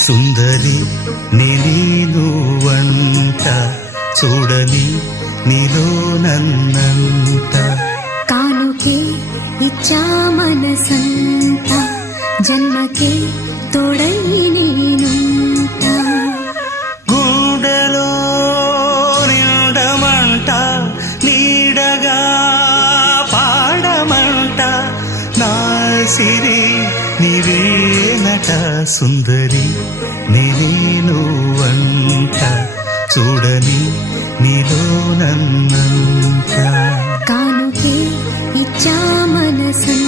సుందరి నీనువంట చూడని నీలో నన్నంత కానుకే ఇచ్చా మనసంత జన్మకే తోడై నేనుంట గుండెలో నిండమంట నీడగా పాడమంట నా సిరి నీవేనట సుందరి నీనువంట చూడని నీలో నన్నంత కానుకే ఇచ్చా మనసంత